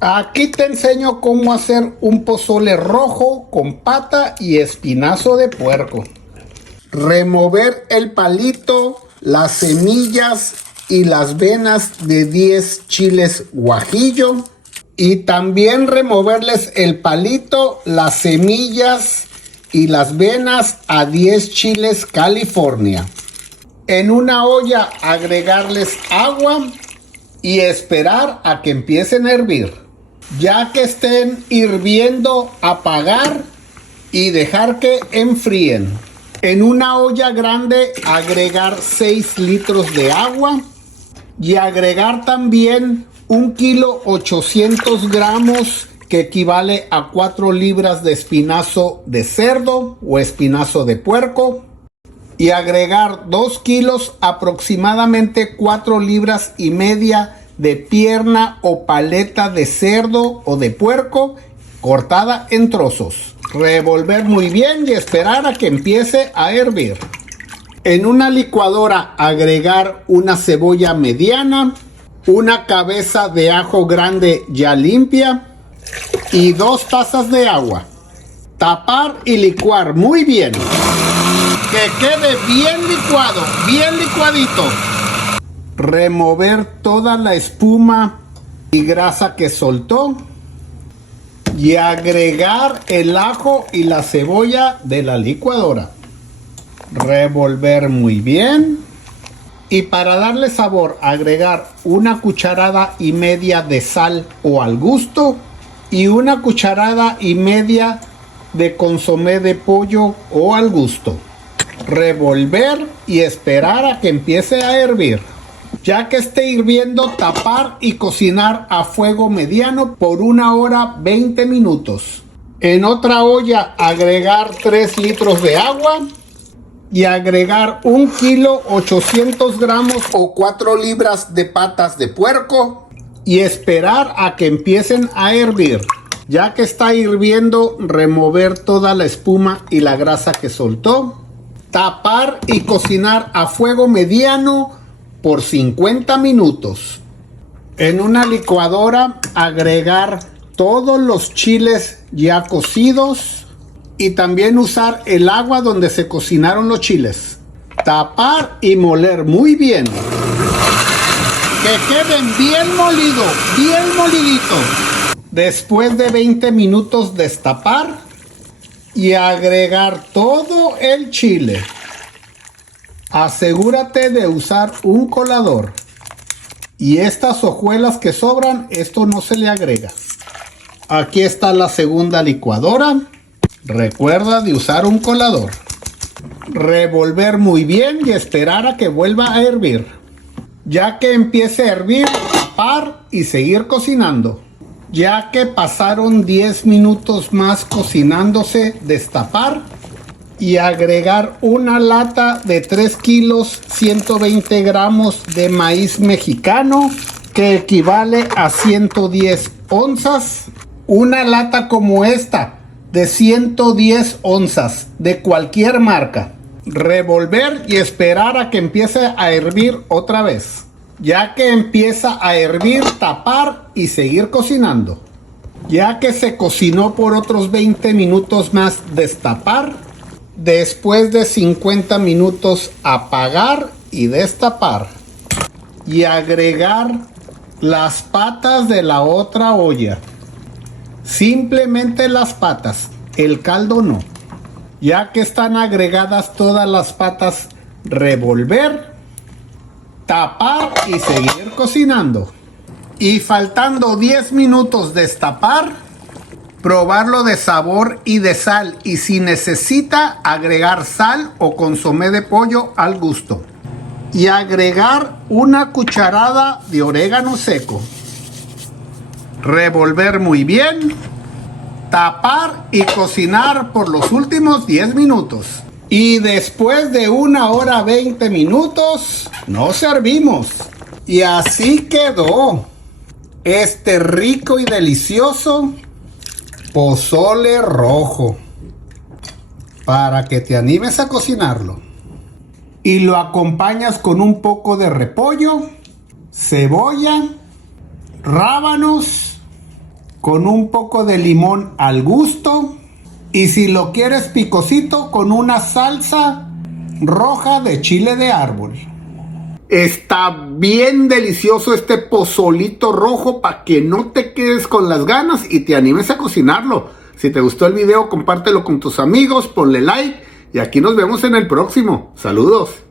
Aquí te enseño cómo hacer un pozole rojo con pata y espinazo de puerco. Remover el palito, las semillas y las venas de 10 chiles guajillo. Y también removerles el palito, las semillas y las venas a 10 chiles California. En una olla agregarles agua y esperar a que empiecen a hervir. Ya que estén hirviendo, apagar y dejar que enfríen. En una olla grande agregar 6 litros de agua y agregar también 1 kilo 800 gramos que equivale a 4 libras de espinazo de cerdo o espinazo de puerco. Y agregar 2 kilos aproximadamente 4 libras y media de pierna o paleta de cerdo o de puerco cortada en trozos. Revolver muy bien y esperar a que empiece a hervir. En una licuadora agregar una cebolla mediana, una cabeza de ajo grande ya limpia y 2 tazas de agua. Tapar y licuar muy bien. Que quede bien licuado, bien licuadito. Remover toda la espuma y grasa que soltó y agregar el ajo y la cebolla de la licuadora. Revolver muy bien y para darle sabor agregar 1,5 cucharadas de sal o al gusto y 1,5 cucharadas de consomé de pollo o al gusto. Revolver y esperar a que empiece a hervir. Ya que esté hirviendo, tapar y cocinar a fuego mediano por 1 hora 20 minutos. En otra olla agregar 3 litros de agua y agregar 1 kilo 800 gramos o 4 libras de patas de puerco y esperar a que empiecen a hervir. Ya que está hirviendo, remover toda la espuma y la grasa que soltó. Tapar y cocinar a fuego mediano por 50 minutos. En una licuadora agregar todos los chiles ya cocidos y también usar el agua donde se cocinaron los chiles. Tapar y moler muy bien. Que queden bien molidos, bien molidito. Después de 20 minutos destapar y agregar todo el chile. Asegúrate de usar un colador. Y estas hojuelas que sobran, esto no se le agrega. Aquí está la segunda licuadora. Recuerda de usar un colador. Revolver muy bien y esperar a que vuelva a hervir. Ya que empiece a hervir, tapar y seguir cocinando. Ya que pasaron 10 minutos más cocinándose, destapar y agregar una lata de 3 kilos 120 gramos de maíz mexicano que equivale a 110 onzas. Una lata como esta de 110 onzas de cualquier marca. Revolver y esperar a que empiece a hervir otra vez. Ya que empieza a hervir, tapar y seguir cocinando. Ya que se cocinó por otros 20 minutos más, destapar. Después de 50 minutos, apagar y destapar. Y agregar las patas de la otra olla. Simplemente las patas, el caldo no. Ya que están agregadas todas las patas, revolver, tapar y seguir cocinando. Y faltando 10 minutos destapar, probarlo de sabor y de sal. Y si necesita, agregar sal o consomé de pollo al gusto. Y agregar 1 cucharada de orégano seco. Revolver muy bien, tapar y cocinar por los últimos 10 minutos. Y después de 1 hora 20 minutos, nos servimos. Y así quedó este rico y delicioso pozole rojo. Para que te animes a cocinarlo. Y lo acompañas con un poco de repollo, cebolla, rábanos con un poco de limón al gusto. Y si lo quieres picosito, con una salsa roja de chile de árbol. Está bien delicioso este pozolito rojo para que no te quedes con las ganas y te animes a cocinarlo. Si te gustó el video, compártelo con tus amigos, ponle like y aquí nos vemos en el próximo. Saludos.